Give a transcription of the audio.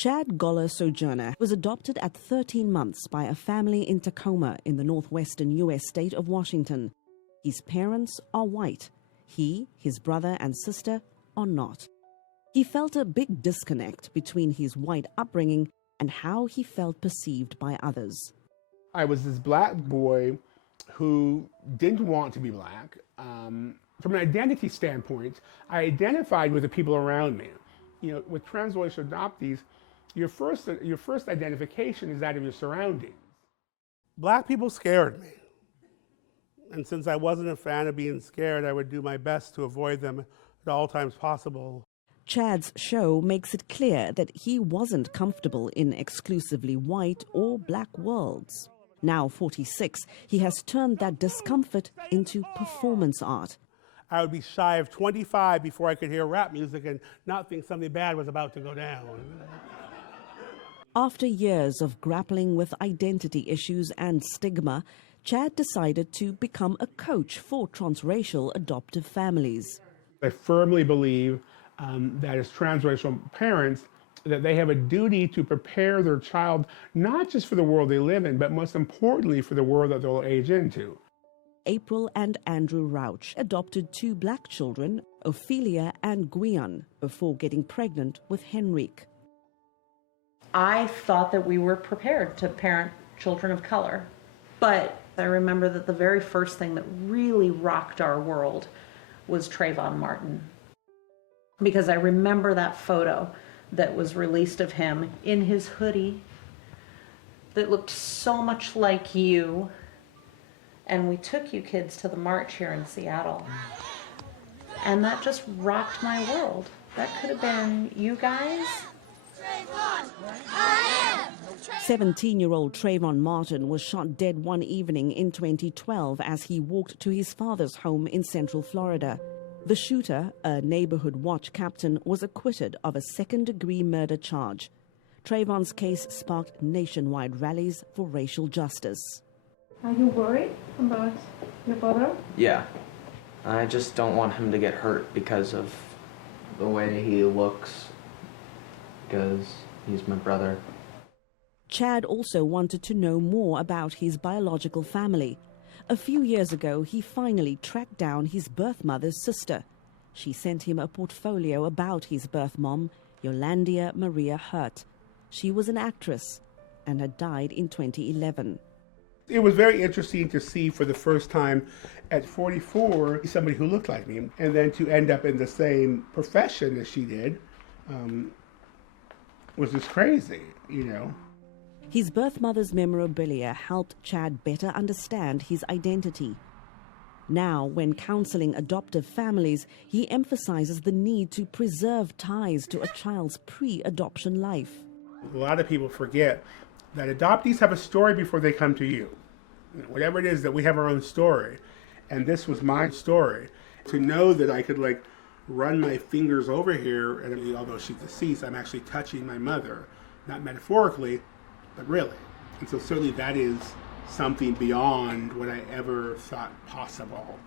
Chad Goller Sojourner was adopted at 13 months by a family in Tacoma in the northwestern U.S. state of Washington. His parents are white. He, his brother and sister are not. He felt a big disconnect between his white upbringing and how he felt perceived by others. I was this black boy who didn't want to be black. From an identity standpoint, I identified with the people around me. You know, with transracial adoptees, your first identification is that of your surroundings. Black people scared me. And since I wasn't a fan of being scared, I would do my best to avoid them at all times possible. Chad's show makes it clear that he wasn't comfortable in exclusively white or black worlds. Now 46, he has turned that discomfort into performance art. I would be shy of 25 before I could hear rap music and not think something bad was about to go down. After years of grappling with identity issues and stigma, Chad decided to become a coach for transracial adoptive families. I firmly believe that as transracial parents, that they have a duty to prepare their child not just for the world they live in, but most importantly for the world that they'll age into. April and Andrew Rauch adopted 2 black children, Ophelia and Guion, before getting pregnant with Henrique. I thought that we were prepared to parent children of color, but I remember that the very first thing that really rocked our world was Trayvon Martin. Because I remember that photo that was released of him in his hoodie that looked so much like you. And we took you kids to the march here in Seattle. And that just rocked my world. That could have been you guys. 17-year-old Trayvon Martin was shot dead one evening in 2012 as he walked to his father's home in Central Florida. The shooter, a neighborhood watch captain, was acquitted of a second-degree murder charge. Trayvon's case sparked nationwide rallies for racial justice. Are you worried about your brother? Yeah. I just don't want him to get hurt because of the way he looks, because he's my brother. Chad also wanted to know more about his biological family. A few years ago, he finally tracked down his birth mother's sister. She sent him a portfolio about his birth mom, Yolandia Maria Hurt. She was an actress and had died in 2011. It was very interesting to see for the first time at 44 somebody who looked like me, and then to end up in the same profession as she did was just crazy, you know. His birth mother's memorabilia helped Chad better understand his identity. Now, when counseling adoptive families, he emphasizes the need to preserve ties to a child's pre-adoption life. A lot of people forget that adoptees have a story before they come to you. Whatever it is, that we have our own story. And this was my story. To know that I could run my fingers over here, and although she's deceased, I'm actually touching my mother, not metaphorically, but really. And so certainly that is something beyond what I ever thought possible.